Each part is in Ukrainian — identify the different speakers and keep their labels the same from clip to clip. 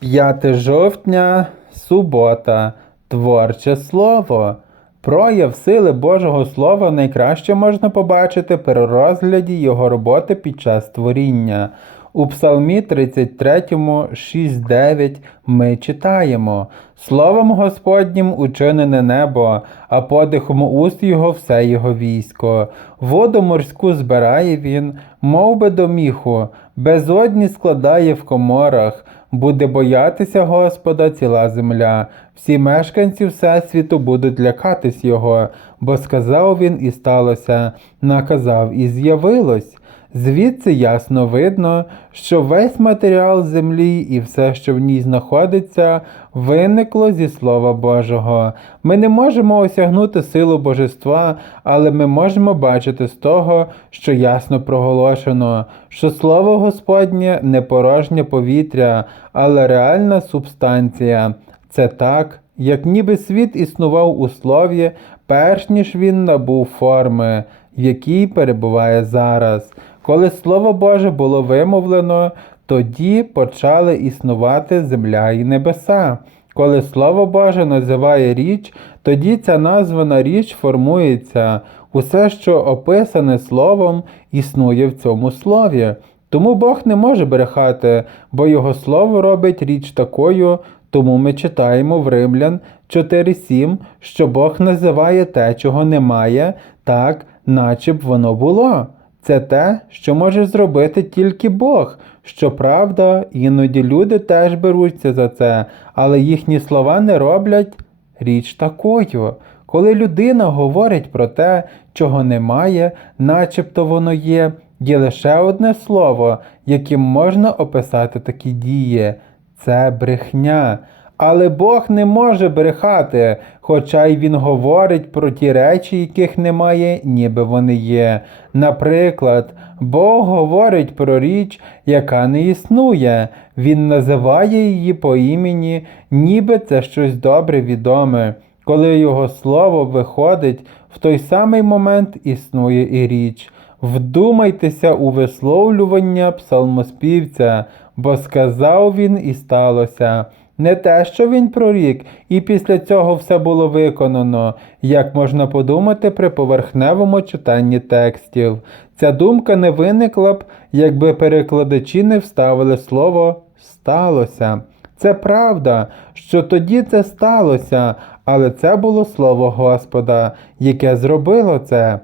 Speaker 1: 5 жовтня, субота, творче слово. Прояв сили Божого Слова найкраще можна побачити при розгляді його роботи під час творіння. У Псалмі 33, 6-9 ми читаємо Словом Господнім учинене небо, а подихом уст його все його військо. Воду морську збирає він, мов би до міху, безодні складає в коморах. Буде боятися Господа ціла земля. Всі мешканці Всесвіту будуть лякатись його, бо сказав він і сталося, наказав і з'явилось. Звідси ясно видно, що весь матеріал землі і все, що в ній знаходиться, виникло зі Слова Божого. Ми не можемо осягнути силу божества, але ми можемо бачити з того, що ясно проголошено, що Слово Господнє не порожнє повітря, але реальна субстанція. Це так, як ніби світ існував у слові, перш ніж він набув форми, в якій перебуває зараз. Коли Слово Боже було вимовлено, тоді почали існувати земля і небеса. Коли Слово Боже називає річ, тоді ця названа річ формується. Усе, що описане словом, існує в цьому слові. Тому Бог не може брехати, бо Його слово робить річ такою, тому ми читаємо в Римлян 4.7, що Бог називає те, чого немає, так, наче б воно було. Це те, що може зробити тільки Бог. Щоправда, іноді люди теж беруться за це, але їхні слова не роблять річ такою. Коли людина говорить про те, чого немає, начебто воно є, є лише одне слово, яким можна описати такі дії це брехня. Але Бог не може брехати, хоча й Він говорить про ті речі, яких немає, ніби вони є. Наприклад, Бог говорить про річ, яка не існує, Він називає її по імені, ніби це щось добре відоме. Коли Його слово виходить, в той самий момент існує і річ. Вдумайтеся у висловлювання псалмоспівця, бо сказав він і сталося. Не те, що він прорік, і після цього все було виконано, як можна подумати при поверхневому читанні текстів. Ця думка не виникла б, якби перекладачі не вставили слово сталося. Це правда, що тоді це сталося, але це було слово Господа, яке зробило це.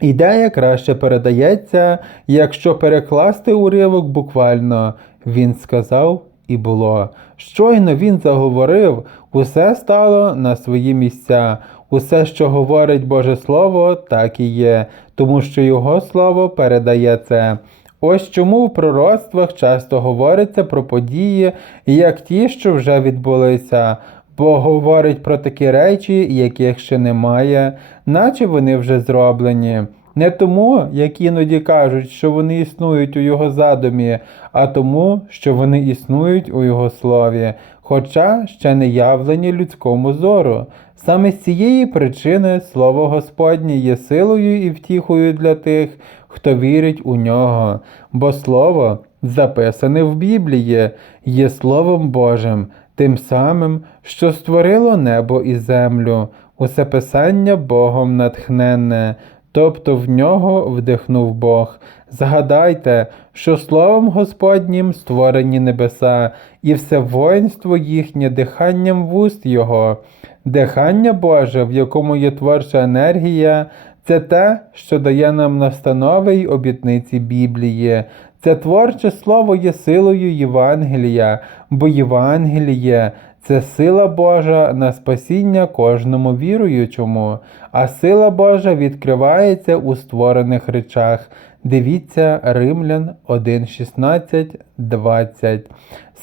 Speaker 1: Ідея краще передається, якщо перекласти уривок буквально. Він сказав і було. Щойно він заговорив, усе стало на свої місця. Усе, що говорить Боже Слово, так і є, тому що Його Слово передає це. Ось чому в пророцтвах часто говориться про події, як ті, що вже відбулися, бо говорить про такі речі, яких ще немає, наче вони вже зроблені. Не тому, як іноді кажуть, що вони існують у його задумі, а тому, що вони існують у його слові, хоча ще не явлені людському зору. Саме з цієї причини слово Господнє є силою і втіхою для тих, хто вірить у нього, бо слово, записане в Біблії, є Словом Божим, тим самим, що створило небо і землю, усе писання Богом натхненне тобто в нього вдихнув Бог. Згадайте, що Словом Господнім створені небеса, і все воїнство їхнє диханням вуст Його. Дихання Боже, в якому є творча енергія, це те, що дає нам настанови й обітниці Біблії. Це творче слово є силою Євангелія, бо Євангеліє це сила Божа на спасіння кожному віруючому, а сила Божа відкривається у створених речах. Дивіться Римлян 1, 16, 20.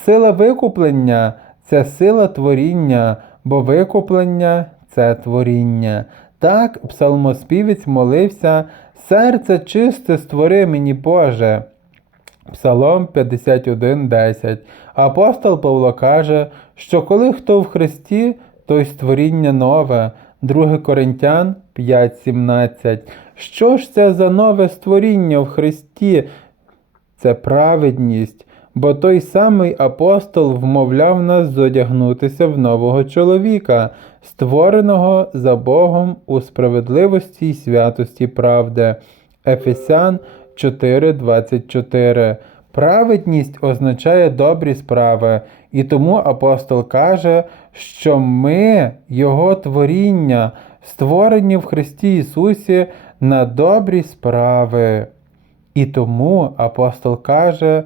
Speaker 1: Сила викуплення це сила творіння, бо викуплення це творіння. Так, псалмоспівець молився, серце чисте створи мені Боже. Псалом 51.10. Апостол Павло каже, що коли хто в Христі, то й створіння нове. 2 Коринтян 5.17. Що ж це за нове створіння в Христі? Це праведність, бо той самий апостол вмовляв нас зодягнутися в нового чоловіка, створеного за Богом у справедливості й святості правди. Ефесян 4:24. Праведність означає добрі справи, і тому апостол каже, що ми, Його творіння, створені в Христі Ісусі на добрі справи. І тому апостол каже,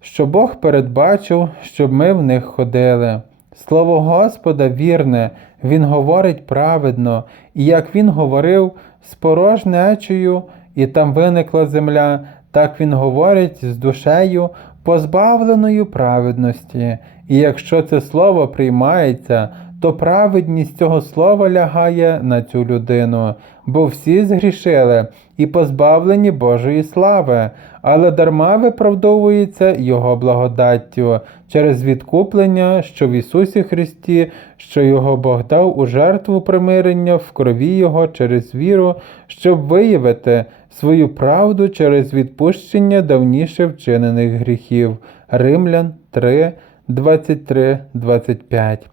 Speaker 1: що Бог передбачив, щоб ми в них ходили. Слово Господа вірне, Він говорить праведно, і як Він говорив з порожнечею, і там виникла земля, так Він говорить з душею, позбавленою праведності. І якщо це слово приймається, то праведність цього слова лягає на цю людину, бо всі згрішили і позбавлені Божої слави, але дарма виправдовується Його благодаттю через відкуплення, що в Ісусі Христі, що Його Бог дав у жертву примирення в крові Його через віру, щоб виявити свою правду через відпущення давніше вчинених гріхів. Римлян 3, 23, 25.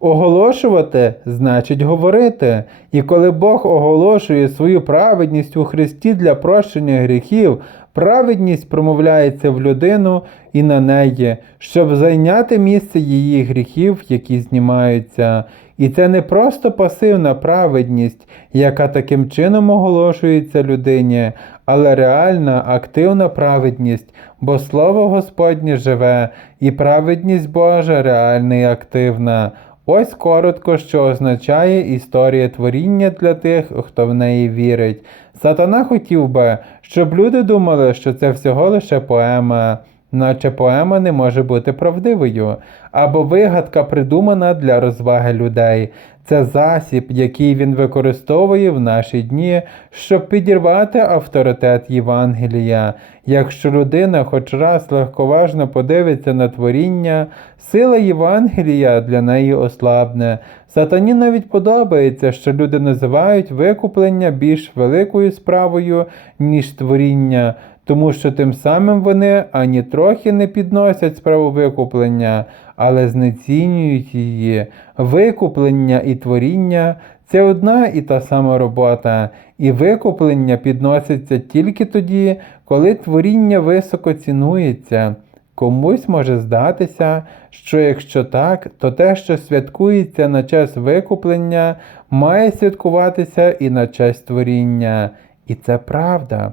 Speaker 1: Оголошувати значить говорити. І коли Бог оголошує свою праведність у Христі для прощення гріхів, праведність промовляється в людину і на неї, щоб зайняти місце її гріхів, які знімаються. І це не просто пасивна праведність, яка таким чином оголошується людині, але реальна активна праведність, бо Слово Господнє живе, і праведність Божа реальна і активна. Ось коротко, що означає історія творіння для тих, хто в неї вірить. Сатана хотів би, щоб люди думали, що це всього лише поема, наче поема не може бути правдивою, або вигадка придумана для розваги людей. Це засіб, який він використовує в наші дні, щоб підірвати авторитет Євангелія. Якщо людина хоч раз легковажно подивиться на творіння, сила Євангелія для неї ослабне. Сатані навіть подобається, що люди називають викуплення більш великою справою, ніж творіння, тому що тим самим вони ані трохи не підносять справу викуплення, але знецінюють її. Викуплення і творіння це одна і та сама робота, і викуплення підноситься тільки тоді, коли творіння високо цінується. Комусь може здатися, що якщо так, то те, що святкується на час викуплення, має святкуватися і на час творіння. І це правда.